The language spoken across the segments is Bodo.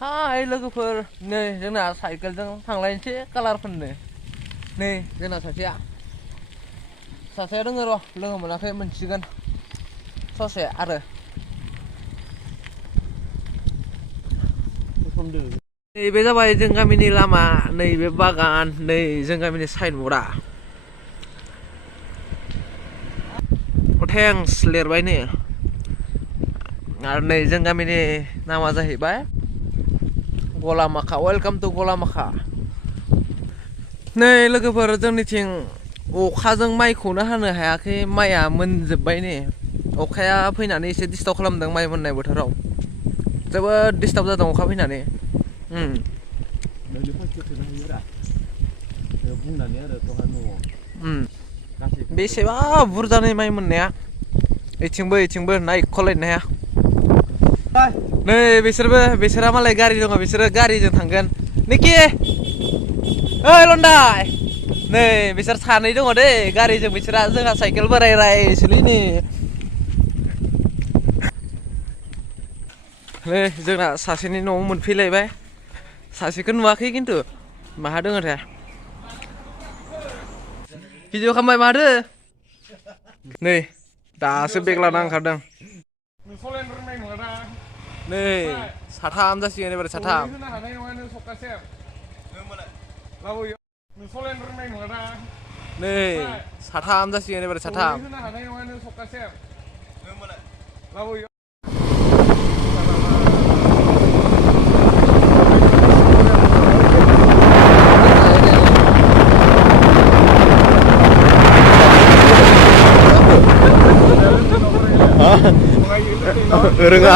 हाय लोगोफोर नै जोंना साइकेलजों थांलायनोसै कालार फोननो नै जोंना सासेया दङ र' लोगो मोनाखै मोनसिगोन ससे आरो नैबे जाबाय जों गामिनि लामा नैबे बागान नै जों गामिनि साइनबर्डआ थेंक्स लिरबाय नै आरो नै जों गामिनि नामा जाहैबाय गलामाखा वेलकाम टु गलामाखा नै लोगोफोर जोंनिथिं अखाजों माइखौनो हानो हायाखै माइआ मोनजोब्बाय नै अखाया फैनानै एसे डिस्टार्ब खालामदों माइ मोननाय बोथोराव जोबोद डिस्टार्ब जादों अखा फैनानै बेसेबा बुरजानि माइ मोननाया इथिंबो नायख'लायनो हाया नै बिसोरा मालाय गारि दङ बिसोरो गारिजों थांगोन निकि ओइ लन्डाय नै बिसोर सानै दङ दै गारिजों बिसोरा जोंहा साइकेल बोरायसोलै नै जोंना सासेनि न'आव मोनफैलायबाय सासेखौ नुवाखै खिन्थु माहा दङ थाय भिडिअ खालामबाय माथो नै दासो बेग लाना ओंखारदों नै साथाम जासिगोन एबार साथाम नै साथाम जासिगोन एबार साथाम रोङा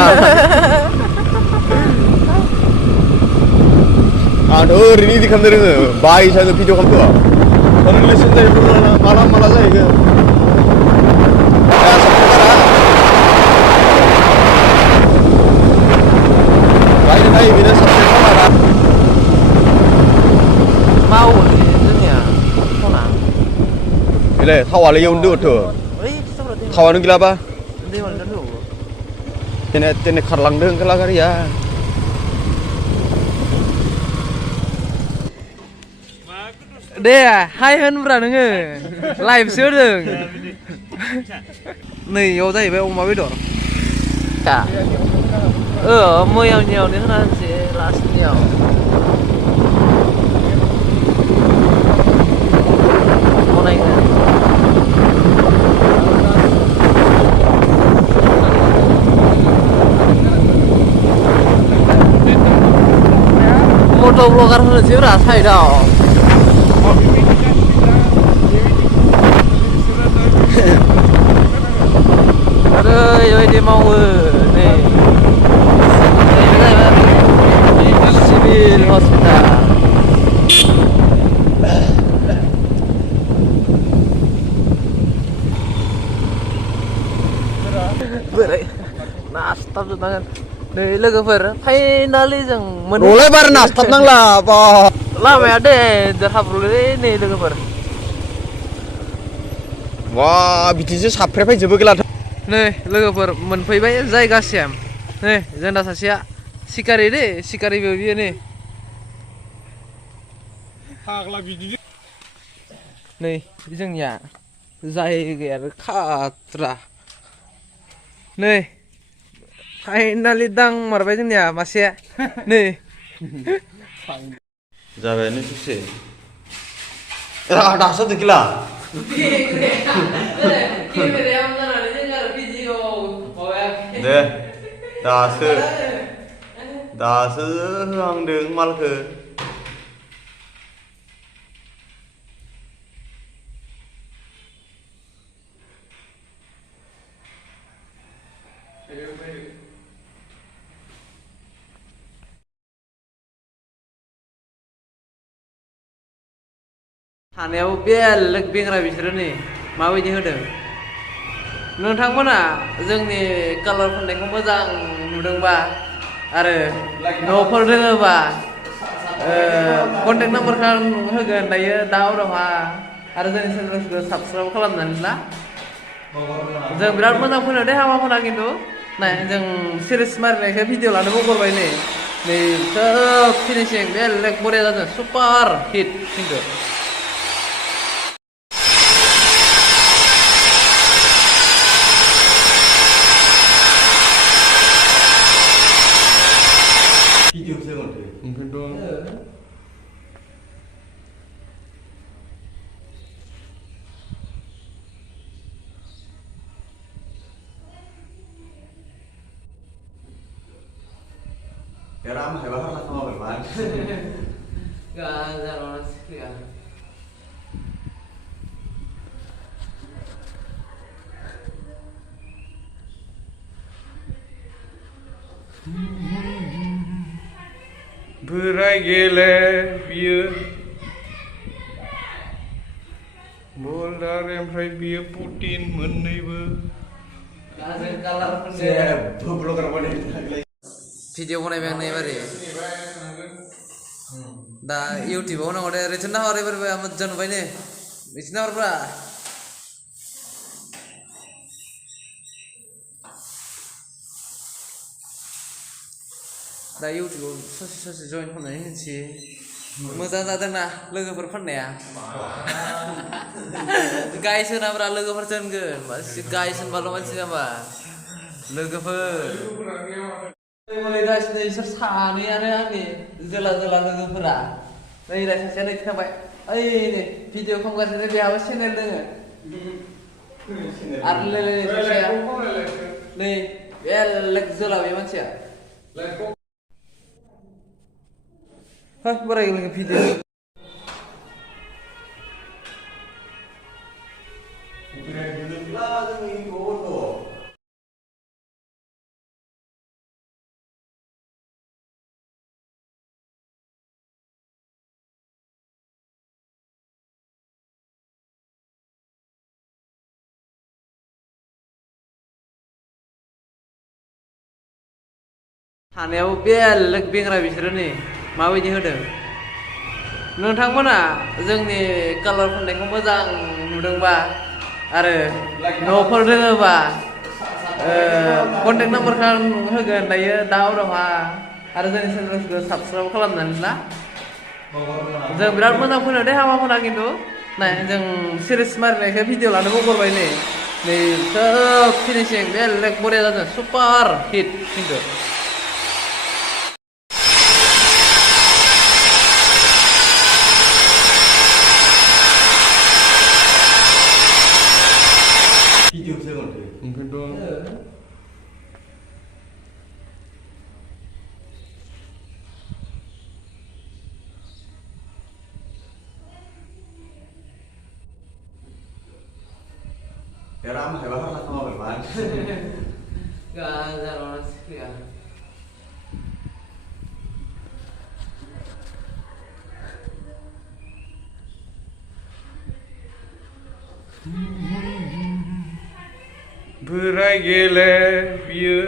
आंथ' ओरैनो इदि खालामनो रोङो बाइसानो भिडिअ खालामदों ओरैनो सोंजायो माला जाहैगोन बेनो साबसिन खालारा मावो जोंनिया सना बेलाय थावालाय इयावनो दोङोथ' थावानो गैलाबा तेने खारलांदों ओंखारला गारिया दे हाय होनब्रा नोङो लाइभसो होदों नै इयाव जाहैबाय अमा बेदर मैयानियावनो होना होनसै लास्टनियाव मट' ब्लगार होनोसै ब्रा साइडआव ओरैबायदि मावो नै सिभिल हस्पिटाल बोरै नास्ताबजोबनांगोन नै लोगोफोर फाइनालि जों मोनलाय बार नास्ताबनांला लामाया देन्जार हाब्रुलै नै लोगोफोर वा बिदिसो साफ्रे फैजोबो गैला नै लोगोफोर मोनफैबाय जायगासिम नै जोंना सासेया सिखारि दै सिखारिबो बियो नै फाग्ला बिदि नै जोंनिया जायगायानो खात्रा नै फाइनालि दांमारबाय जोंनिया मासे नै जाबायानो ससे दासो गैला दे दासो होहांदों मालखो हानायाव बेलेग बेंग्रा बिसोरो नै माबायदि होदों नोंथांमोना जोंनि कालार फुननायखौ मोजां नुदोंबा आरो न'फोर दोङोबा कन्टेक्ट नाम्बारखौ होगोन दायो दा उनावहा आरो जोंनि चेनेलखौ साबसक्राइब खालामनानै ला जों बिराद मोजां फुनो दे हाबाफोरा खिन्थु नाय जों सिरिस मारिनायखौ भिडिअ लानो बावगारबाय नै नै सोब फिनिशिं बेलेग बरिया जादों सुपार हिट सिंगोल भिडिअसो माथो ओंखायनोथ' Ya ramah ya bakal sama berman. Gak ada orang sih ya. बोराय गेले बियो बल्दार ओमफ्राय बियो पुटिन मोननैबो Saya blogger mana ini? Video बनायबाय आं एबारे दा इउटुबाव नांगौ दे रिटर्न नाहर एबार मोजां नुबाय ने बिसिना हरब्रा दा इउटुबाव ससे ससे जइन खालामनानै होनोसै मोजां जादोंना लोगोफोर फाननाया गाइस होनाब्रा लोगोफोरसो होनगोन गाइस होनबाल' मानसि जाबा लोगोफोर गेलेगासिनो बिसोर सानैयानो आंनि जोला जोला लोगोफोरा नै सासेया नै खोनाबाय ओइ नै भिडिअ खालामगासिनो बेहाबो चेनेल दोङो आरो सासेया नै बेलेग जोला बे मानसिया बोराय लोगो भिडिअ हानायाव बेलेग बेंग्रा बिसोरो नै माबायदि होदों नोंथांमोना जोंनि कालार फुननायखौ मोजां नुदोंबा आरो न'फोर दोङोबा कन्टेक्ट नाम्बारखौ होगोन दायो दा उनावहा आरो जोंनि चेनेलखौ साबसक्राइब खालामनानै ला जों बिराद मोजां फोनो दे हाबाफोरा खिन्थु नाय जों सिरिस मारिनायखौ भिडिअ लानो बावगारबाय नै सोब फिनिशिं बेलेग बरिया जादों सुपार हिट खिन्थु भिडिअसो माथो ओंखायनोथ' Ya ramah ya bakal sama berman. Gak ada orang sih ya. बोराय गेले बियो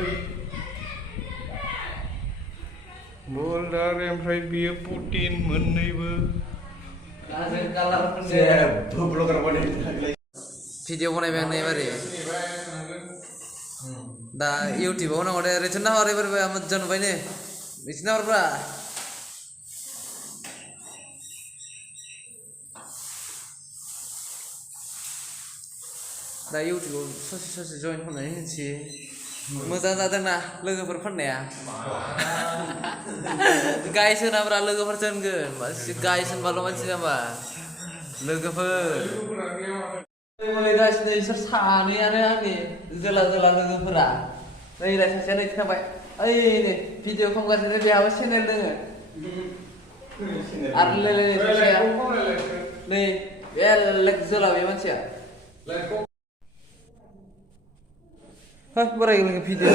बल्दार ओमफ्राय बियो पुटिन मोननैबो Saya blogger mana ini? Video बनायबाय आं एबारे दा इउटुबाव नांगौ दे रिटर्न नाहर एबार मोजां नुबाय ने बिसिना हरब्रा दा इउटुबाव ससे ससे जइन खालामनानै होनोसै मोजां जादोंना लोगोफोर फाननाया गाइस होनाब्रा लोगोफोरसो होनगोन गाइस होनबाल' मानसि जाबा लोगोफोर गेलेगासिनो बिसोर सानैयानो आंनि जोला जोला लोगोफोरा नै सासेया नै खोनाबाय ओइ नै भिडिअ खालामगासिनो बेहाबो चेनेल दोङो आरो सासेया नै बेलेग जोला बे मानसिया बोराय लोगो भिडिअ